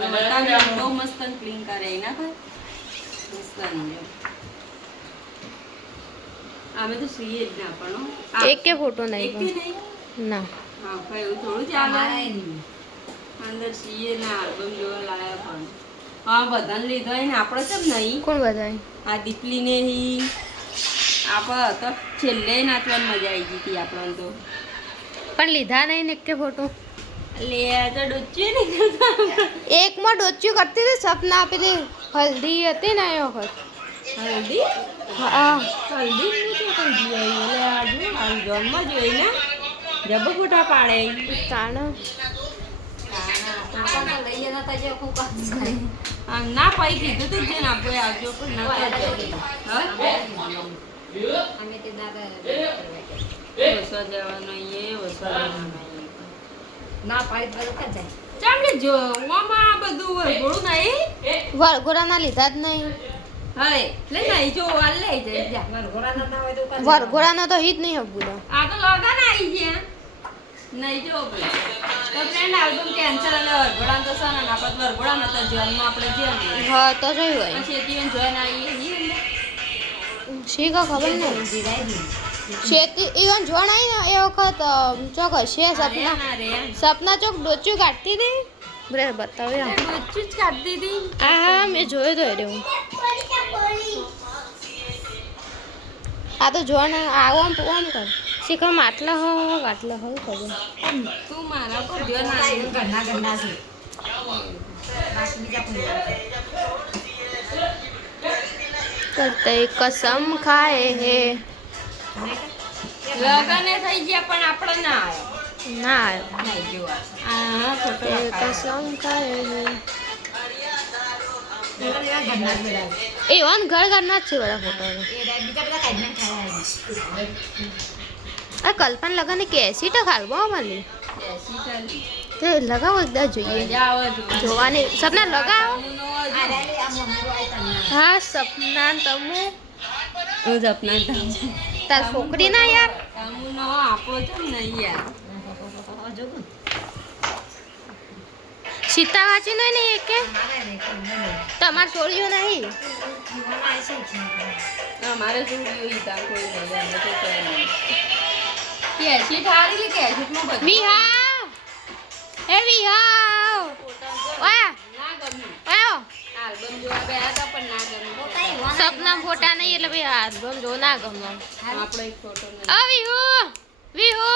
બહુ મસ્ત ક્લીન કરે ના ભાઈ મસ્ત અમે તો સીએ જ ના પણ એક કે ફોટો નહીં ના હા ભાઈ એવું થોડું ચાલે અંદર સીએ ના આલ્બમ જોવા લાયા પણ હા બધાને લીધો ને આપણે કેમ નહીં કોણ બધાય આ દીપલીને હી આપણે તો છેલ્લે નાચવાની મજા આવી ગઈ હતી આપણને તો પણ લીધા નહીં ને કે ફોટો લે તો ડોચ્યું નહીં એકમાં ડોચ્યું કરતી હતી સપના આપી હલ્દી હતી ને એ વખત હલ્દી હા હલ્દી ની તો કઈ દી એટલે આજુ હાલ જોનમાં જોઈ ને જબ ફોટા પાડે તાણ ના પાઈ કીધું તું જે ના કોઈ આવજો પણ ના વસવા જવાનો એ વસવા જવાનો ના પાડી બરોબર જાય ચામડે જો ઓમાં બધું વરઘોડું નહીં વરઘોડાના લીધા જ નહીં હવે લે નહીં જો વાલ લઈ જાય જા વરઘોડા ના હોય તો કાં વરઘોડાનો તો હિત નહીં હબુલો આ તો લગન આવી ગયા નહીં જો તો ફ્રેન્ડ આલ્બમ કેન્સલ અને વરઘોડા તો સન અને આપણે વરઘોડામાં તો જન્મ આપણે જેમ હા તો જોયું હોય પછી એટીએમ જોઈન આવીએ છીએ શી કા ખબર નહીં શેતી ઈવન જોણ આવી ને એ વખત ચોક હશે સપના સપના ચોક ડોચ્યું કાઢતી હતી બ્રે બતાવ્યો બચ્ચું જ કાઢતી હતી હા મેં જોયો તો એટલે હું આ તો જોણ આવો આમ કર શીખર માટલા હો કાટલા હો ખબર તું મારા પર ધ્યાન આપી ઘરના ઘરના છે બાકી બીજા કોઈ કરતે કસમ ખાએ હે લગને થઈ ગયા પણ આપણે ના આવ્યો ના નહીં જોવા આ ફોટો તે કસમ ખાએ હે ઘરના જ બધા એવાન ઘર ઘરના જ છે બધા ફોટો એ બીજા બધા કાઢીને ખાયા આ કલ્પન લગન કેસી ટકા હાલવો મારી એસી ચાલી તે લગાવો એકદા જોઈએ મજા આવે જોવાની સપના લગાવો આ રેલી આ મમ્મી આઈ તને હા સપના તમુ હું સપના તાર છોકરી ના યાર તમુ નો આપો છો નહીં યાર જો સીતા વાંચી નહીં ને એક કે મારે રે તમાર છોડીઓ નહીં જીવન આઈ છે અમારે શું જોઈ તા કોઈ નહીં અમે તો કઈ નહીં કેસી ઠારી કે કેસી માં બધું વિહાવ એ વિહાવ ઓય ના ગમ્યું ઓય આલ્બમ જોવા ગયા હતા પણ ના ગમ્યું સપના ફોટા નહીં એટલે ભાઈ આલ્બમ જો ના ગમે આપણો એક ફોટો નહીં આ વિહુ વિહુ